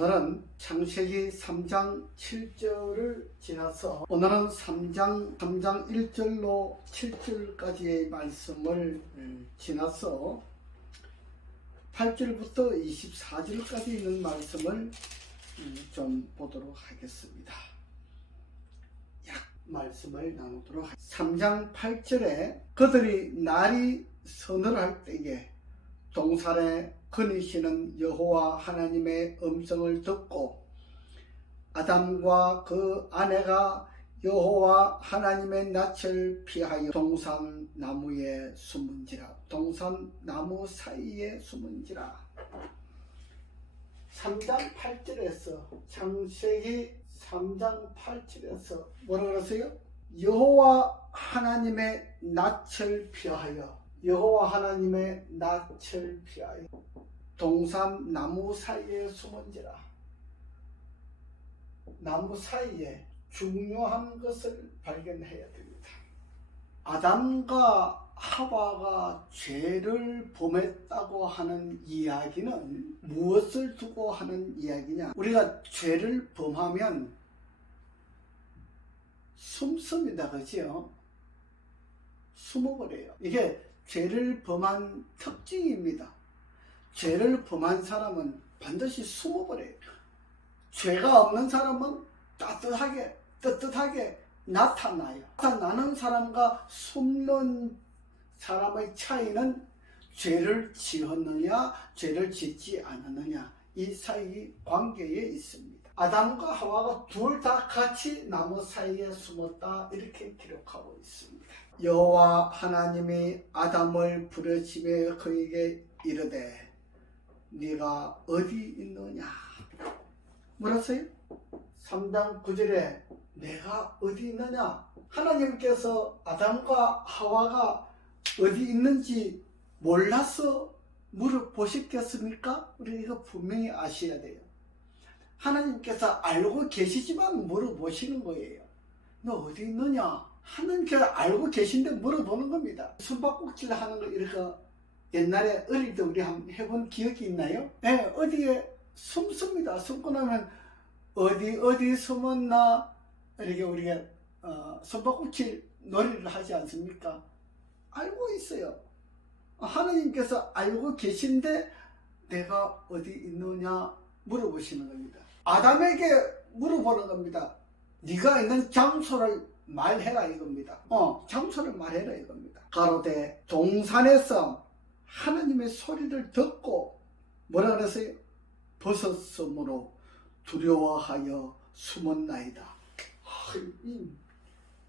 오늘은 창세기 3장 7절을 지나서 오늘은 3장 1절로 7절까지의 말씀을 지나서 8절부터 24절까지 있는 말씀을 좀 보도록 하겠습니다. 약 말씀을 나누도록 하겠습니다. 3장 8절에 그들이 날이 서늘할 때에 동산에 거니시는 여호와 하나님의 음성을 듣고 아담과 그 아내가 여호와 하나님의 낯을 피하여 동산 나무에 숨은지라. 동산 나무 사이에 숨은지라. 3장 8절에서 창세기 3장 8절에서 뭐라 그러세요? 여호와 하나님의 낯을 피하여, 여호와 하나님의 낯을 피하여 동산 나무 사이에 숨은지라. 나무 사이에 중요한 것을 발견해야 됩니다. 아담과 하와가 죄를 범했다고 하는 이야기는 무엇을 두고 하는 이야기냐? 우리가 죄를 범하면 숨습니다. 그렇죠? 숨어버려요. 이게 죄를 범한 특징입니다. 죄를 범한 사람은 반드시 숨어버려요. 죄가 없는 사람은 떳떳하게 나타나요. 나타나는 사람과 숨는 사람의 차이는 죄를 지었느냐 죄를 짓지 않았느냐, 이 사이 관계에 있습니다. 아담과 하와가 둘 다 같이 나무 사이에 숨었다, 이렇게 기록하고 있습니다. 여호와 하나님이 아담을 부르시며 그에게 이르되 네가 어디 있느냐 물었어요. 3장 9절에 내가 어디 있느냐, 하나님께서 아담과 하와가 어디 있는지 몰라서 물어보셨겠습니까? 우리 이거 분명히 아셔야 돼요. 하나님께서 알고 계시지만 물어보시는 거예요. 너 어디 있느냐? 하나님께서 알고 계신데 물어보는 겁니다. 숨바꼭질 하는 거 이렇게 옛날에 어릴 때 우리 한번 해본 기억이 있나요? 네, 어디에 숨습니다. 숨고 나면 어디 숨었나 이렇게 우리가 숨바꼭질 놀이를 하지 않습니까? 알고 있어요. 하나님께서 알고 계신데 내가 어디 있느냐 물어보시는 겁니다. 아담에게 물어보는 겁니다. 네가 있는 장소를 말해라 이겁니다. 장소를 말해라 이겁니다. 가로되 동산에서 하나님의 소리를 듣고 뭐라 그랬어요? 벗었으므로 두려워하여 숨었나이다.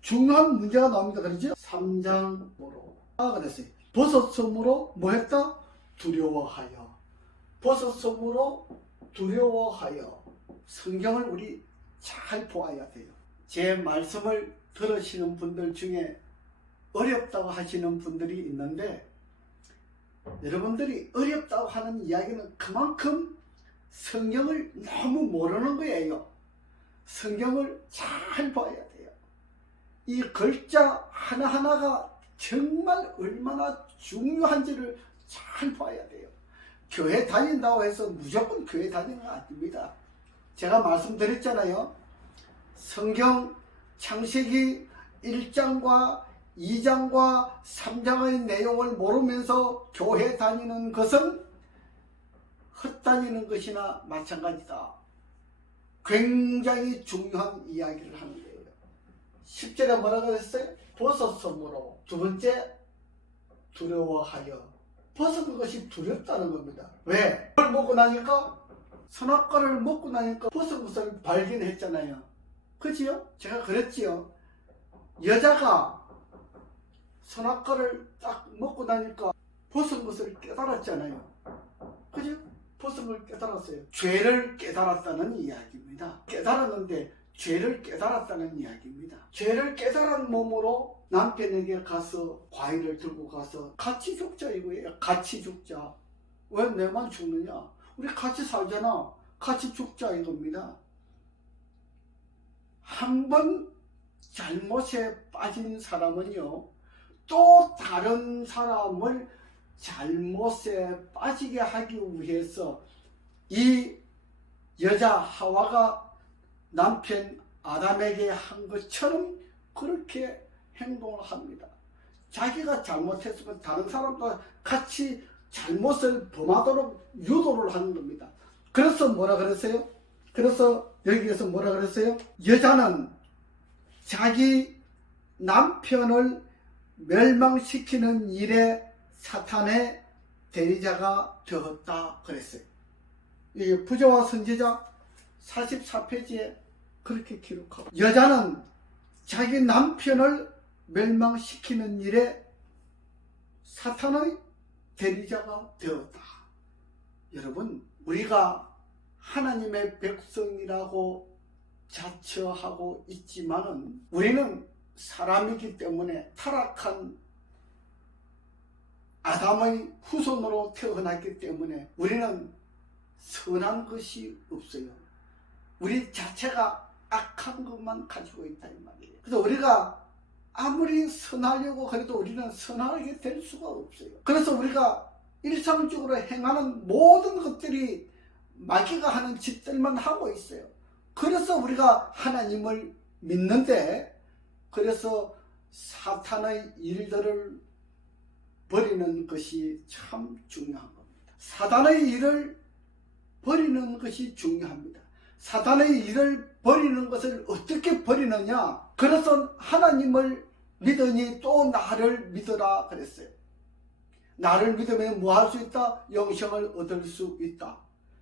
중요한 문제가 나옵니다. 그렇죠? 3장으로 그랬어요. 벗었으므로 뭐 했다? 두려워하여. 벗었으므로 두려워하여. 성경을 우리 잘 보아야 돼요. 제 말씀을 들으시는 분들 중에 어렵다고 하시는 분들이 있는데, 여러분들이 어렵다고 하는 이야기는 그만큼 성경을 너무 모르는 거예요. 성경을 잘 봐야 돼요. 이 글자 하나하나가 정말 얼마나 중요한지를 잘 봐야 돼요. 교회 다닌다고 해서 무조건 교회 다니는 거 아닙니다. 제가 말씀드렸잖아요. 성경 창세기 1장과 2장과 3장의 내용을 모르면서 교회 다니는 것은 헛다니는 것이나 마찬가지다. 굉장히 중요한 이야기를 하는 거예요. 10절에 뭐라고 그랬어요? 벗었으므로. 두 번째, 두려워하여. 벗은 것이 두렵다는 겁니다. 왜? 뭘 먹고 나니까? 선악과를 먹고 나니까 벗은 것을 발견했잖아요. 그치요? 제가 그랬지요. 여자가 선악과를 딱 먹고 나니까 벗은 것을 깨달았잖아요. 그죠? 벗은 걸 깨달았어요. 죄를 깨달았다는 이야기입니다. 깨달았는데 죄를 깨달았다는 이야기입니다. 죄를 깨달은 몸으로 남편에게 가서 과일을 들고 가서 같이 죽자 이거예요. 같이 죽자. 왜 내만 죽느냐? 우리 같이 살잖아. 같이 죽자 이겁니다. 한 번 잘못에 빠진 사람은요, 또 다른 사람을 잘못에 빠지게 하기 위해서 이 여자 하와가 남편 아담에게 한 것처럼 그렇게 행동을 합니다. 자기가 잘못했으면 다른 사람과 같이 잘못을 범하도록 유도를 하는 겁니다. 그래서 뭐라 그랬어요? 그래서 여기에서 뭐라 그랬어요? 여자는 자기 남편을 멸망시키는 일에 사탄의 대리자가 되었다 그랬어요. 이 부자와 선지자 44페이지에 그렇게 기록하고, 여자는 자기 남편을 멸망시키는 일에 사탄의 대리자가 되었다. 여러분, 우리가 하나님의 백성이라고 자처하고 있지만은 우리는 사람이기 때문에 타락한 아담의 후손으로 태어났기 때문에 우리는 선한 것이 없어요. 우리 자체가 악한 것만 가지고 있다 이 말이에요. 그래서 우리가 아무리 선하려고 해도 우리는 선하게 될 수가 없어요. 그래서 우리가 일상적으로 행하는 모든 것들이 마귀가 하는 짓들만 하고 있어요. 그래서 우리가 하나님을 믿는데, 그래서 사탄의 일들을 버리는 것이 참 중요한 겁니다. 사탄의 일을 버리는 것이 중요합니다. 사탄의 일을 버리는 것을 어떻게 버리느냐? 그래서 하나님을 믿으니 또 나를 믿으라 그랬어요. 나를 믿으면 뭐 할 수 있다? 영생을 얻을 수 있다.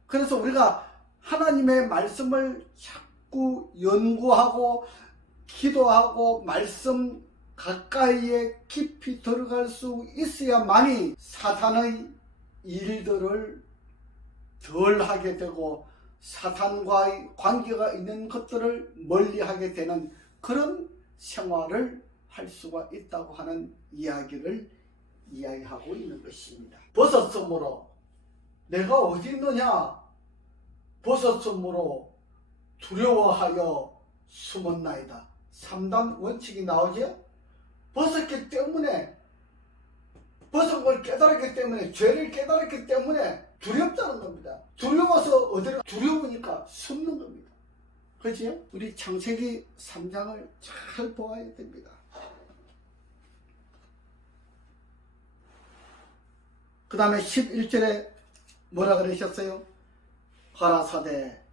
그래서 우리가 하나님의 말씀을 자꾸 연구하고 기도하고 말씀 가까이에 깊이 들어갈 수 있어야만이 사탄의 일들을 덜 하게 되고 사탄과의 관계가 있는 것들을 멀리하게 되는 그런 생활을 할 수가 있다고 하는 이야기를 이야기하고 있는 것입니다. 버섯섬으로 내가 어디 있느냐? 버섯섬으로 두려워하여 숨었나이다. 3단 원칙이 나오죠. 벗었기 때문에, 벗은 걸 깨달았기 때문에, 죄를 깨달았기 때문에 두렵다는 겁니다. 두려워서 어디로, 두려우니까 숨는 겁니다. 그렇죠? 우리 창세기 3장을 잘 보아야 됩니다. 그 다음에 11절에 뭐라 그러셨어요? 가라사대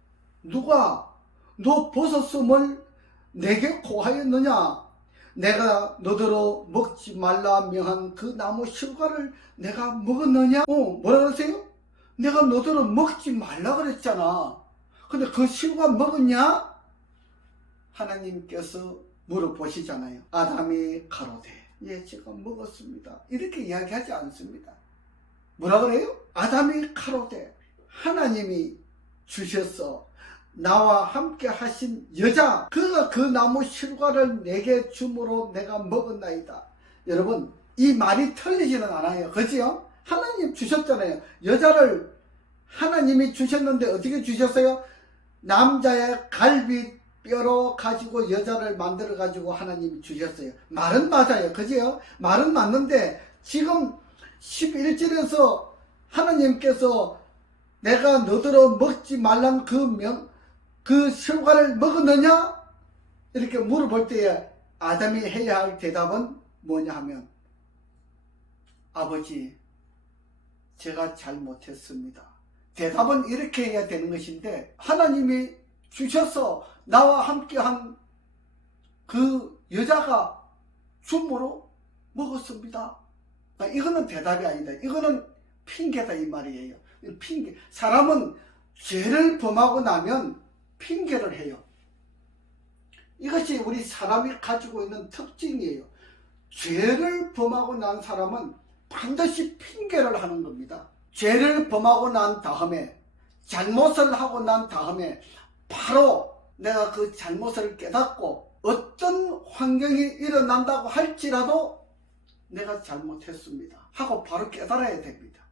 누가 너 버섯음을 내게 고하였느냐? 내가 너더러 먹지 말라 명한 그 나무 실과를 내가 먹었느냐? 뭐라 그러세요? 내가 너더러 먹지 말라 그랬잖아. 근데 그 실과 먹었냐? 하나님께서 물어보시잖아요. 아담이 가로되 예 제가 먹었습니다. 이렇게 이야기하지 않습니다. 뭐라 그래요? 아담이 가로되 하나님이 주셨어. 나와 함께 하신 여자 그가 그 나무 실과를 내게 줌으로 내가 먹었나이다. 여러분 이 말이 틀리지는 않아요. 그죠? 하나님 주셨잖아요. 여자를 하나님이 주셨는데 어떻게 주셨어요? 남자의 갈비뼈로 가지고 여자를 만들어 가지고 하나님이 주셨어요. 말은 맞아요. 그죠? 말은 맞는데 지금 11절에서 하나님께서 내가 너더러 먹지 말란 그 실과를 먹었느냐? 이렇게 물어볼 때에 아담이 해야 할 대답은 뭐냐 하면 아버지 제가 잘못했습니다. 대답은 이렇게 해야 되는 것인데 하나님이 주셔서 나와 함께한 그 여자가 줌으로 먹었습니다. 이거는 대답이 아니다. 이거는 핑계다 이 말이에요. 핑계. 사람은 죄를 범하고 나면 핑계를 해요. 이것이 우리 사람이 가지고 있는 특징이에요. 죄를 범하고 난 사람은 반드시 핑계를 하는 겁니다. 죄를 범하고 난 다음에 잘못을 하고 난 다음에 바로 내가 그 잘못을 깨닫고 어떤 환경이 일어난다고 할지라도 내가 잘못했습니다 하고 바로 깨달아야 됩니다.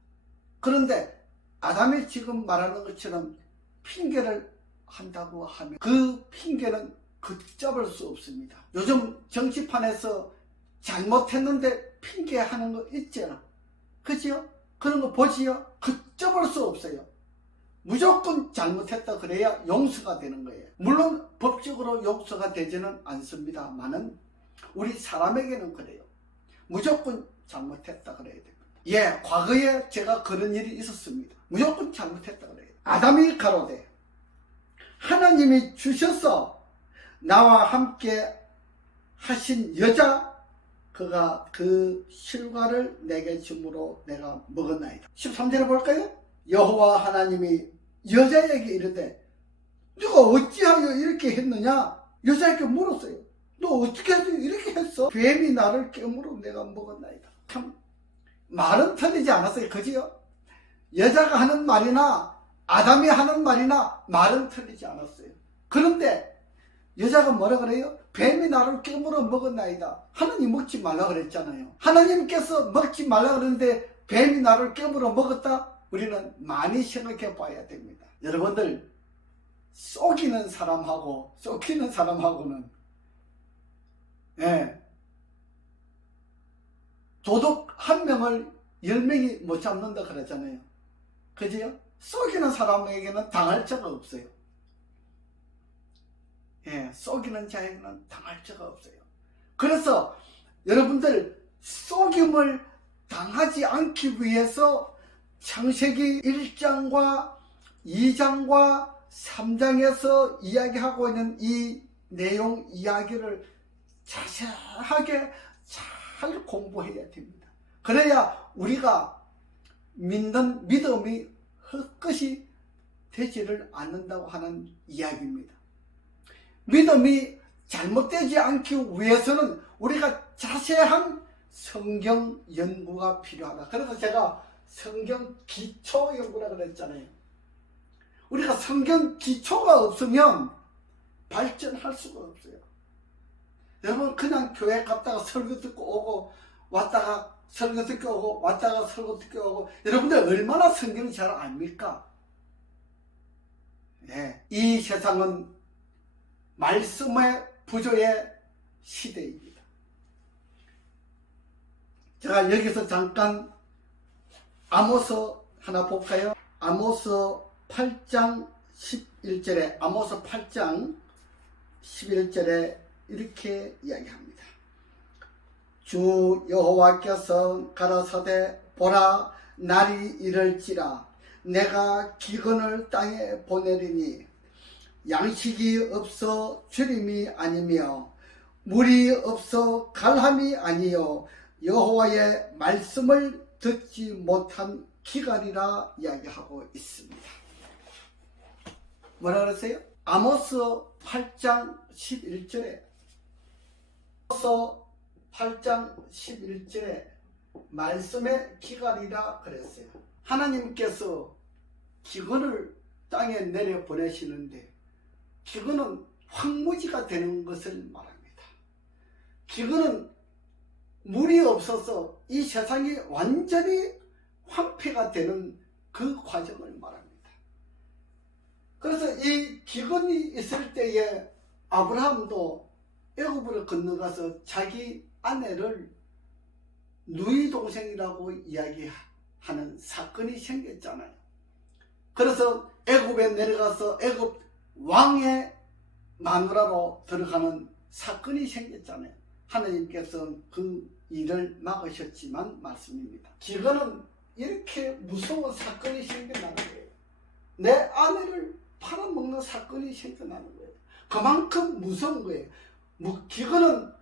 그런데 아담이 지금 말하는 것처럼 핑계를 한다고 하면 그 핑계는 걷잡을 수 없습니다. 요즘 정치판에서 잘못했는데 핑계하는 거 있잖아. 그죠? 그런 거 보지요? 걷잡을 수 없어요. 무조건 잘못했다 그래야 용서가 되는 거예요. 물론 법적으로 용서가 되지는 않습니다만은 우리 사람에게는 그래요. 무조건 잘못했다 그래야 됩니다. 예, 과거에 제가 그런 일이 있었습니다. 무조건 잘못했다 그래요. 아담이 가로되 하나님이 주셔서 나와 함께 하신 여자 그가 그 실과를 내게 주므로 내가 먹었나이다. 13절에 볼까요? 여호와 하나님이 여자에게 이르되 네가 어찌하여 이렇게 했느냐? 여자에게 물었어요. 너 어떻게 해서 이렇게 했어? 뱀이 나를 깨물어 내가 먹었나이다. 참 말은 틀리지 않았어요. 그지요? 여자가 하는 말이나 아담이 하는 말이나 말은 틀리지 않았어요. 그런데 여자가 뭐라 그래요? 뱀이 나를 깨물어 먹었나이다. 하나님 먹지 말라 그랬잖아요. 하나님께서 먹지 말라 그랬는데 뱀이 나를 깨물어 먹었다? 우리는 많이 생각해 봐야 됩니다. 여러분들 속이는 사람하고 썩히는 사람하고는 도둑 한 명을 10명이 못 잡는다 그러잖아요. 그지요? 속이는 사람에게는 당할 자가 없어요. 속이는 자에게는 당할 자가 없어요. 그래서 여러분들 속임을 당하지 않기 위해서 창세기 1장과 2장과 3장에서 이야기하고 있는 이 내용 이야기를 자세하게 잘 공부해야 됩니다. 그래야 우리가 믿는 믿음이 헛것이 되지를 않는다고 하는 이야기입니다. 믿음이 잘못되지 않기 위해서는 우리가 자세한 성경 연구가 필요하다. 그래서 제가 성경 기초 연구라 그랬잖아요. 우리가 성경 기초가 없으면 발전할 수가 없어요. 여러분 그냥 교회 갔다가 설교 듣고 오고 왔다가 설교 듣고 오고 왔다가 설교 듣고 오고 여러분들 얼마나 성경 잘 압니까? 이 세상은 말씀의 부조의 시대입니다. 제가 여기서 잠깐 아모스 하나 볼까요? 아모스 8장 11절에 아모스 8장 11절에 이렇게 이야기합니다. 주 여호와께서 가라사대 보라 날이 이를지라 내가 기근을 땅에 보내리니 양식이 없어 주림이 아니며 물이 없어 갈함이 아니요 여호와의 말씀을 듣지 못한 기갈이라 이야기하고 있습니다. 뭐라 그랬어요? 아모스 8장 11절에 아모스 8장 11절에 말씀의 기갈이라 그랬어요. 하나님께서 기근을 땅에 내려 보내시는데 기근은 황무지가 되는 것을 말합니다. 기근은 물이 없어서 이 세상이 완전히 황폐가 되는 그 과정을 말합니다. 그래서 이 기근이 있을 때에 아브라함도 애굽으로 건너가서 자기 아내를 누이 동생이라고 이야기하는 사건이 생겼잖아요. 그래서 애굽에 내려가서 애굽 왕의 마누라로 들어가는 사건이 생겼잖아요. 하나님께서 그 일을 막으셨지만 말씀입니다. 기근은 이렇게 무서운 사건이 생겨나는 거예요. 내 아내를 팔아먹는 사건이 생겨나는 거예요. 그만큼 무서운 거예요. 기근은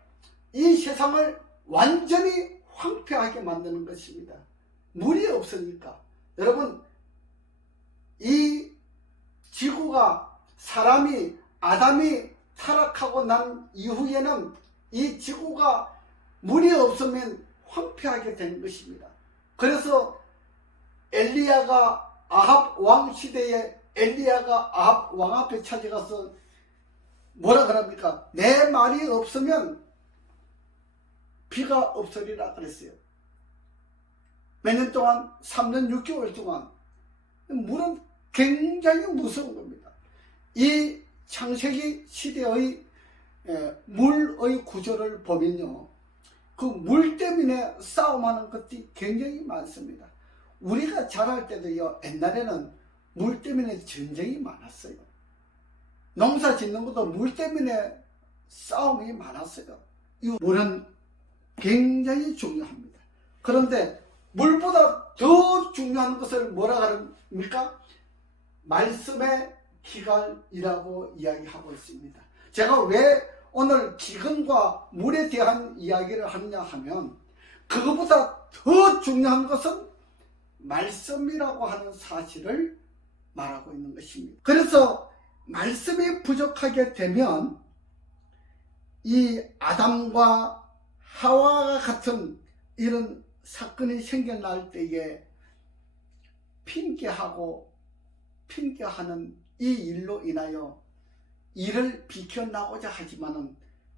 이 세상을 완전히 황폐하게 만드는 것입니다. 물이 없으니까. 여러분 이 지구가 사람이 아담이 타락하고 난 이후에는 이 지구가 물이 없으면 황폐하게 된 것입니다. 그래서 엘리야가 아합 왕 시대에 엘리야가 아합 왕 앞에 찾아가서 뭐라 그럽니까? 내 말이 없으면 비가 없으리라 그랬어요. 몇 년 동안 3년 6개월 동안 물은 굉장히 무서운 겁니다. 이 창세기 시대의 물의 구조를 보면요, 그 물 때문에 싸움하는 것들이 굉장히 많습니다. 우리가 자랄 때도요, 옛날에는 물 때문에 전쟁이 많았어요. 농사 짓는 것도 물 때문에 싸움이 많았어요. 이 물은 굉장히 중요합니다. 그런데 물보다 더 중요한 것을 뭐라 합니까? 말씀의 기갈이라고 이야기하고 있습니다. 제가 왜 오늘 기근과 물에 대한 이야기를 하느냐 하면 그것보다 더 중요한 것은 말씀이라고 하는 사실을 말하고 있는 것입니다. 그래서 말씀이 부족하게 되면 이 아담과 하와가 같은 이런 사건이 생겨날 때에 핑계하는 이 일로 인하여 이를 비켜나고자 하지만은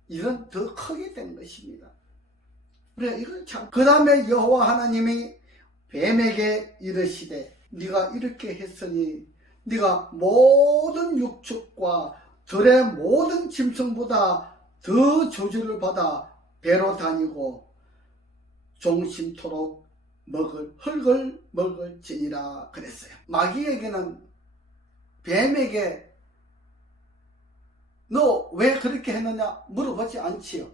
일은 더 크게 된 것입니다. 그래, 이건 참. 그 다음에 여호와 하나님이 뱀에게 이르시되 네가 이렇게 했으니 네가 모든 육축과 들의 모든 짐승보다 더 저주를 받아 배로 다니고 종신토록 흙을 먹을지니라 그랬어요. 마귀에게는 뱀에게 너 왜 그렇게 했느냐 물어보지 않지요.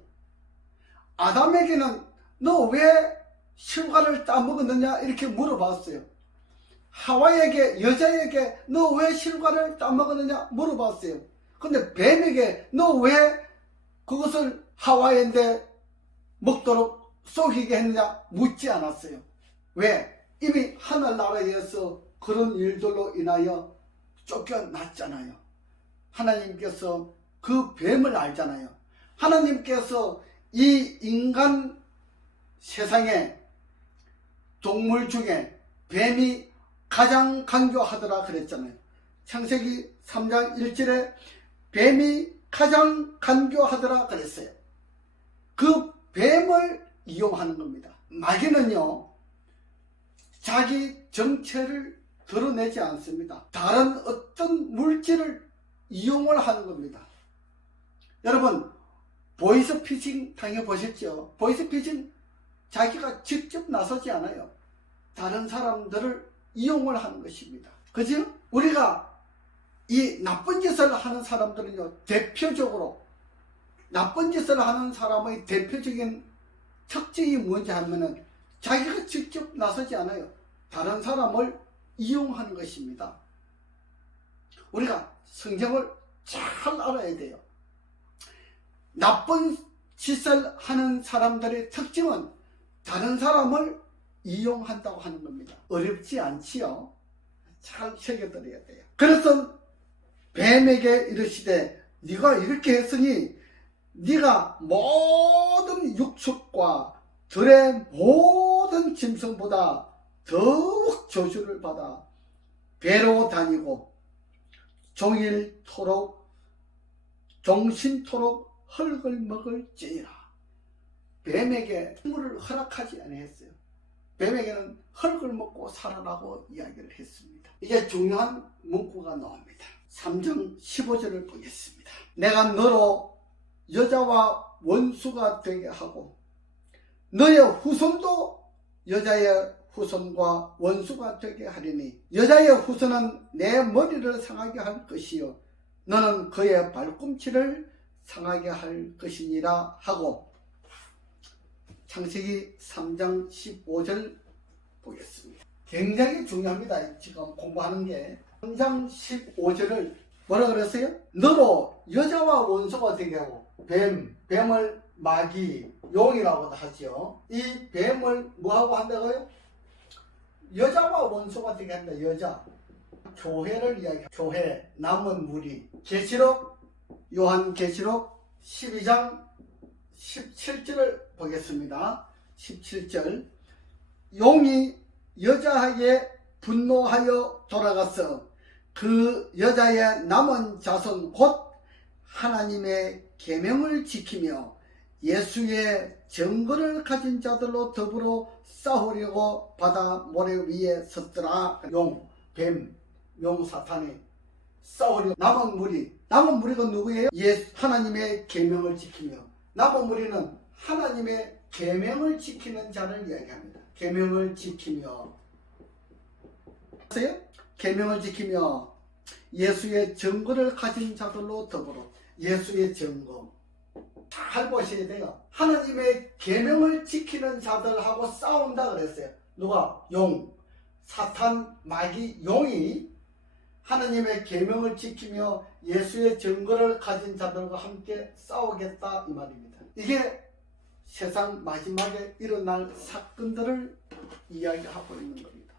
아담에게는 너 왜 실과를 따먹었느냐 이렇게 물어봤어요. 하와에게, 여자에게 너 왜 실과를 따먹었느냐 물어봤어요. 근데 뱀에게 너 왜 그것을 하와인데 먹도록 속이게 했느냐 묻지 않았어요. 왜? 이미 하늘나라에서 그런 일들로 인하여 쫓겨났잖아요. 하나님께서 그 뱀을 알잖아요. 하나님께서 이 인간 세상에 동물 중에 뱀이 가장 간교하더라 그랬잖아요. 창세기 3장 1절에 뱀이 가장 간교하더라 그랬어요. 그 뱀을 이용하는 겁니다. 마귀는요 자기 정체를 드러내지 않습니다. 다른 어떤 물질을 이용을 하는 겁니다. 여러분 보이스피싱 당해보셨죠? 보이스피싱 자기가 직접 나서지 않아요. 다른 사람들을 이용을 하는 것입니다. 그죠? 우리가 이 나쁜 짓을 하는 사람들은요 대표적으로 나쁜 짓을 하는 사람의 대표적인 특징이 뭔지 하면은 자기가 직접 나서지 않아요. 다른 사람을 이용하는 것입니다. 우리가 성경을 잘 알아야 돼요. 나쁜 짓을 하는 사람들의 특징은 다른 사람을 이용한다고 하는 겁니다. 어렵지 않지요? 잘 새겨드려야 돼요. 그래서 뱀에게 이르시되 네가 이렇게 했으니 네가 모든 육축과 들의 모든 짐승보다 더욱 저주를 받아 배로 다니고 종신토록 흙을 먹을지니라. 뱀에게 물을 허락하지 아니했어요. 뱀에게는 흙을 먹고 살아라고 이야기를 했습니다. 이제 중요한 문구가 나옵니다. 3장 15절을 보겠습니다. 내가 너로 여자와 원수가 되게 하고 너의 후손도 여자의 후손과 원수가 되게 하리니 여자의 후손은 내 머리를 상하게 할 것이요 너는 그의 발꿈치를 상하게 할 것이니라 하고 창세기 3장 15절 보겠습니다. 굉장히 중요합니다. 지금 공부하는 게 3장 15절을 뭐라 그랬어요? 너로 여자와 원수가 되게 하고 뱀을 마귀, 용이라고도 하죠. 이 뱀을 뭐하고 한다고요? 여자와 원수가 되게 한다. 여자 교회를 이야기합니다. 교회 남은 무리 요한계시록 12장 17절을 보겠습니다. 17절 용이 여자에게 분노하여 돌아가서 그 여자의 남은 자손 곧 하나님의 계명을 지키며 예수의 증거를 가진 자들로 더불어 싸우려고 바다 모래 위에 섰더라. 용 사탄이 싸우려 남은 무리가 누구예요? 하나님의 계명을 지키며 남은 무리는 하나님의 계명을 지키는 자를 이야기합니다. 계명을 지키며 계명을 지키며 예수의 증거를 가진 자들로 더불어 예수의 증거 잘 보셔야 돼요. 하나님의 계명을 지키는 자들하고 싸운다 그랬어요. 누가? 용, 사탄, 마귀, 용이 하나님의 계명을 지키며 예수의 증거를 가진 자들과 함께 싸우겠다 이 말입니다. 이게 세상 마지막에 일어날 사건들을 이야기하고 있는 겁니다.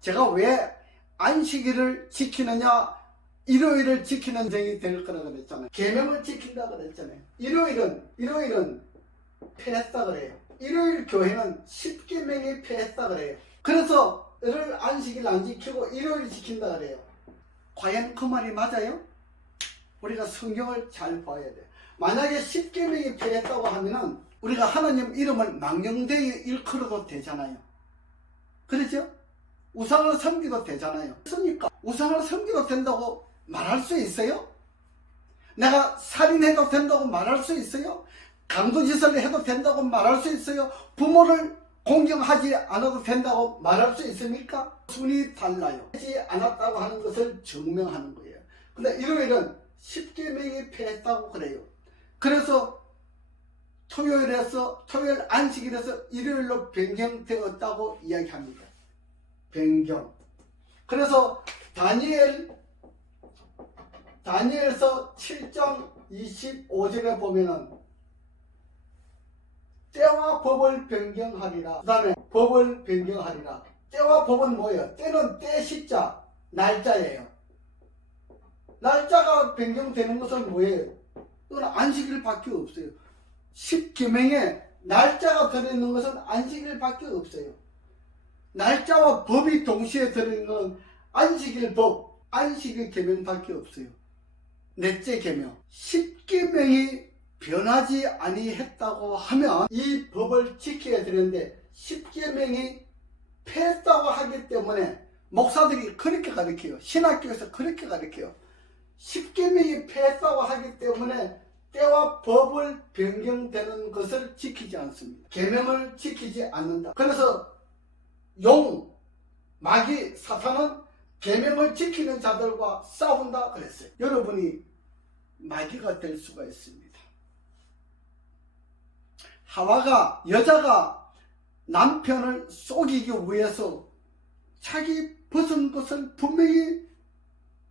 제가 왜 안식일을 지키느냐, 일요일을 지키는 정이 될 거라 그랬잖아요. 계명을 지킨다 그랬잖아요. 일요일은 패했다 그래요. 일요일 교회는 10계명이 패했다 그래요. 그래서 를 안식일 안 지키고 일요일 지킨다 그래요. 과연 그 말이 맞아요? 우리가 성경을 잘 봐야 돼요. 만약에 10계명이 패했다고 하면은 우리가 하나님 이름을 망령되이 일컬어도 되잖아요. 그렇죠? 우상을 섬기도 되잖아요. 그러니까 우상을 섬기도 된다고 말할 수 있어요? 내가 살인해도 된다고 말할 수 있어요? 강도짓을 해도 된다고 말할 수 있어요? 부모를 공경하지 않아도 된다고 말할 수 있습니까? 순이 달라요. 하지 않았다고 하는 것을 증명하는 거예요. 근데 일요일은 10계명이 패했다고 그래요. 그래서 토요일 안식일에서 일요일로 변경되었다고 이야기합니다. 변경. 그래서 다니엘서 7장 25절에 보면은 때와 법을 변경하리라. 그 다음에 법을 변경하리라. 때와 법은 뭐예요? 때는 때 시자, 날짜예요. 날짜가 변경되는 것은 뭐예요? 이건 안식일밖에 없어요. 10계명에 날짜가 들어있는 것은 안식일밖에 없어요. 날짜와 법이 동시에 들어있는 건 안식일 법, 안식일 계명밖에 없어요. 넷째 계명. 10계명이 변하지 아니했다고 하면 이 법을 지켜야 되는데 10계명이 패했다고 하기 때문에 목사들이 그렇게 가르쳐요. 신학교에서 그렇게 가르쳐요. 10계명이 패했다고 하기 때문에 때와 법을 변경되는 것을 지키지 않습니다. 계명을 지키지 않는다. 그래서 용, 마귀, 사탄은 계명을 지키는 자들과 싸운다 그랬어요. 여러분이 마귀가 될 수가 있습니다. 여자가 남편을 속이기 위해서 자기 벗은 것을 분명히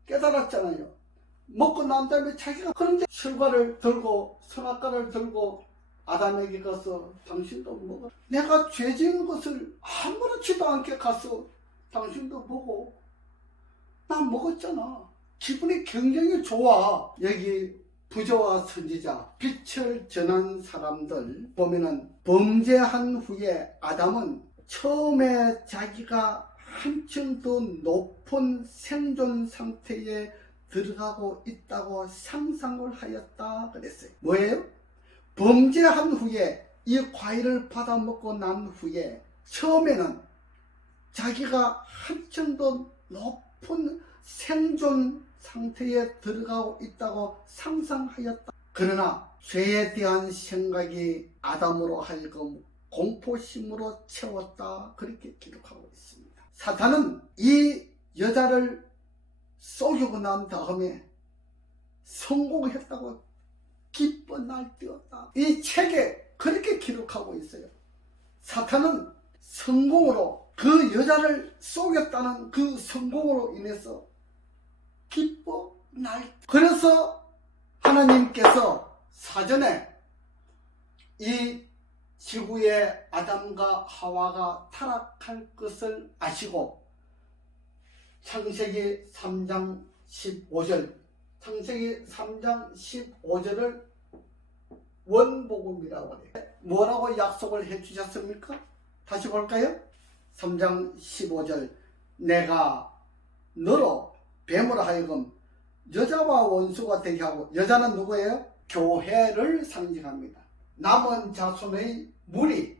깨달았잖아요. 먹고 난 다음에 자기가 그런데 실과를 들고 선악과를 들고 아담에게 가서 당신도 먹어. 내가 죄 지은 것을 아무렇지도 않게 가서 당신도 보고 난 먹었잖아. 기분이 굉장히 좋아. 여기 부조와 선지자, 빛을 전한 사람들 보면은 범죄한 후에 아담은 처음에 자기가 한층 더 높은 생존 상태에 들어가고 있다고 상상을 하였다 그랬어요. 뭐예요? 범죄한 후에 이 과일을 받아먹고 난 후에 처음에는 자기가 한층 더 높은 생존 상태에 들어가고 있다고 상상하였다. 그러나 죄에 대한 생각이 아담으로 하여금 공포심으로 채웠다. 그렇게 기록하고 있습니다. 사탄은 이 여자를 속이고 난 다음에 성공했다고 기뻐 날뛰었다. 이 책에 그렇게 기록하고 있어요. 사탄은 성공으로 그 여자를 속였다는 그 성공으로 인해서 기뻐 날. 그래서 하나님께서 사전에 이 지구에 아담과 하와가 타락할 것을 아시고 창세기 3장 15절을 원복음이라고 해요. 뭐라고 약속을 해주셨습니까? 다시 볼까요? 3장 15절. 내가 너로 뱀으로 하여금 여자와 원수가 되게 하고, 여자는 누구예요? 교회를 상징합니다. 남은 자손의 무리를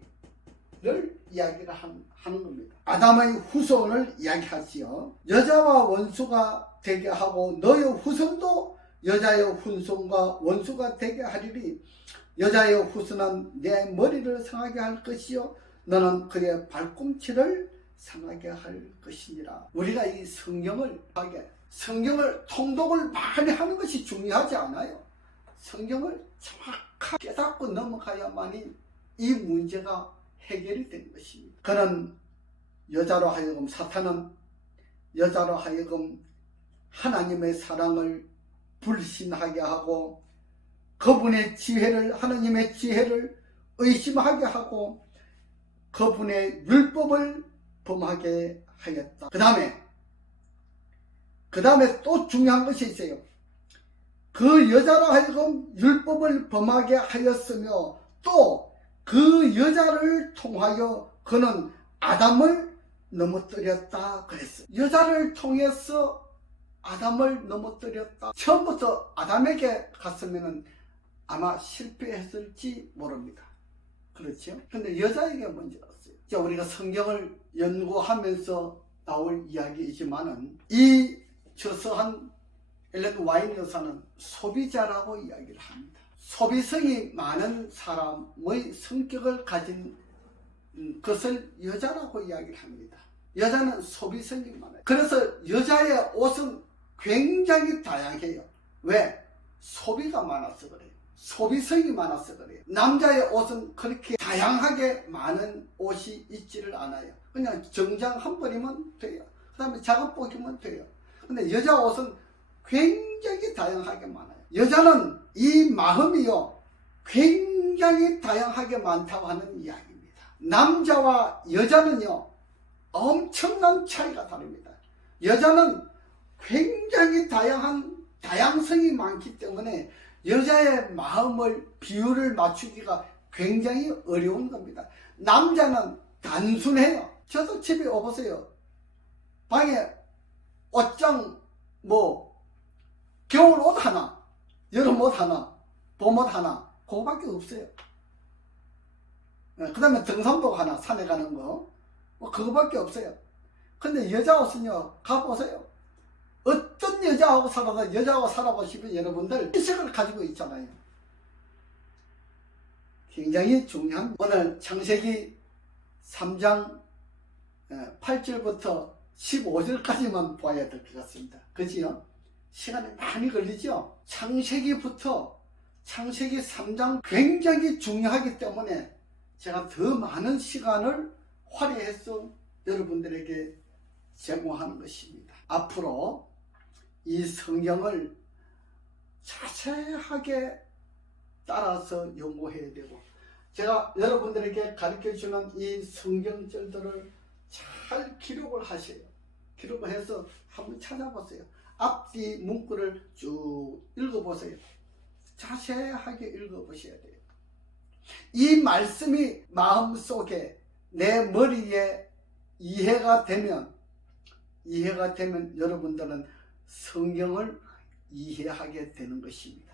이야기를 하는 겁니다. 아담의 후손을 이야기하지요. 여자와 원수가 되게 하고 너의 후손도 여자의 후손과 원수가 되게 하리니 여자의 후손은 내 머리를 상하게 할 것이요 너는 그의 발꿈치를 상하게 할 것이니라. 우리가 이 성경을 통독을 많이 하는 것이 중요하지 않아요. 성경을 정확하게 깨닫고 넘어가야만이 이 문제가 해결이 된 것입니다. 그는 여자로 하여금, 사탄은 여자로 하여금 하나님의 사랑을 불신하게 하고 그분의 지혜를, 하나님의 지혜를 의심하게 하고 그분의 율법을 범하게 하였다. 그 다음에 또 중요한 것이 있어요. 그 여자로 하여금 율법을 범하게 하였으며 또 그 여자를 통하여 그는 아담을 넘어뜨렸다 그랬어요. 여자를 통해서 아담을 넘어뜨렸다. 처음부터 아담에게 갔으면 아마 실패했을지 모릅니다. 그렇죠? 근데 여자에게 먼저 왔어요. 자, 우리가 성경을 연구하면서 나올 이야기이지만은 이 저서한 엘렌 와인 여사는 소비자라고 이야기를 합니다. 소비성이 많은 사람의 성격을 가진 것을 여자라고 이야기를 합니다. 여자는 소비성이 많아요. 그래서 여자의 옷은 굉장히 다양해요. 왜? 소비가 많아서 그래요. 소비성이 많아서 그래요. 남자의 옷은 그렇게 다양하게 많은 옷이 있지를 않아요. 그냥 정장 한 벌이면 돼요. 그 다음에 작업 입으면 돼요. 근데 여자 옷은 굉장히 다양하게 많아요. 여자는 이 마음이요 굉장히 다양하게 많다고 하는 이야기입니다. 남자와 여자는요 엄청난 차이가 다릅니다. 여자는 굉장히 다양성이 많기 때문에 여자의 마음을 비율을 맞추기가 굉장히 어려운 겁니다. 남자는 단순해요. 저도 집에 와보세요. 방에 옷장 겨울 옷 하나, 여름 옷 하나, 봄 옷 하나, 그거밖에 없어요. 그 다음에 등산복 하나, 산에 가는 거, 그거밖에 없어요. 근데 여자 옷은요, 가보세요. 어떤 여자하고 살아보시면 여러분들 인식을 가지고 있잖아요. 굉장히 중요한, 오늘 창세기 3장 8절부터 15절까지만 봐야 될 것 같습니다. 그지요? 시간이 많이 걸리죠? 창세기 3장 굉장히 중요하기 때문에 제가 더 많은 시간을 할애해서 여러분들에게 제공하는 것입니다. 앞으로 이 성경을 자세하게 따라서 연구해야 되고, 제가 여러분들에게 가르쳐주는 이 성경절들을 잘 기록을 하세요. 기록을 해서 한번 찾아보세요. 앞뒤 문구를 쭉 읽어보세요. 자세하게 읽어보셔야 돼요. 이 말씀이 마음속에 내 머리에 이해가 되면 여러분들은 성경을 이해하게 되는 것입니다.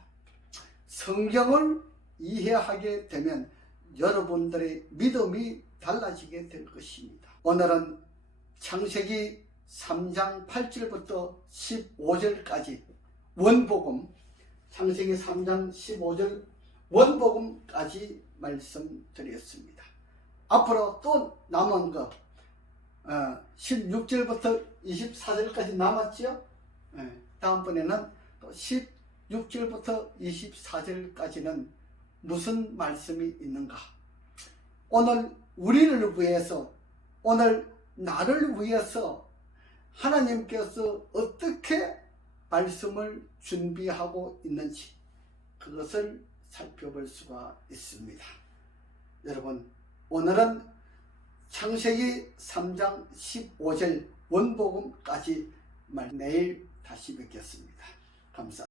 성경을 이해하게 되면 여러분들의 믿음이 달라지게 될 것입니다. 오늘은 창세기 3장 8절부터 15절까지 원복음, 창세기 3장 15절 원복음까지 말씀드렸습니다. 앞으로 또 남은 거 16절부터 24절까지 남았죠. 다음번에는 또 16절부터 24절까지는 무슨 말씀이 있는가, 오늘 우리를 위해서, 오늘 나를 위해서 하나님께서 어떻게 말씀을 준비하고 있는지 그것을 살펴볼 수가 있습니다. 여러분, 오늘은 창세기 3장 15절 원복음까지 내일 다시 뵙겠습니다. 감사합니다.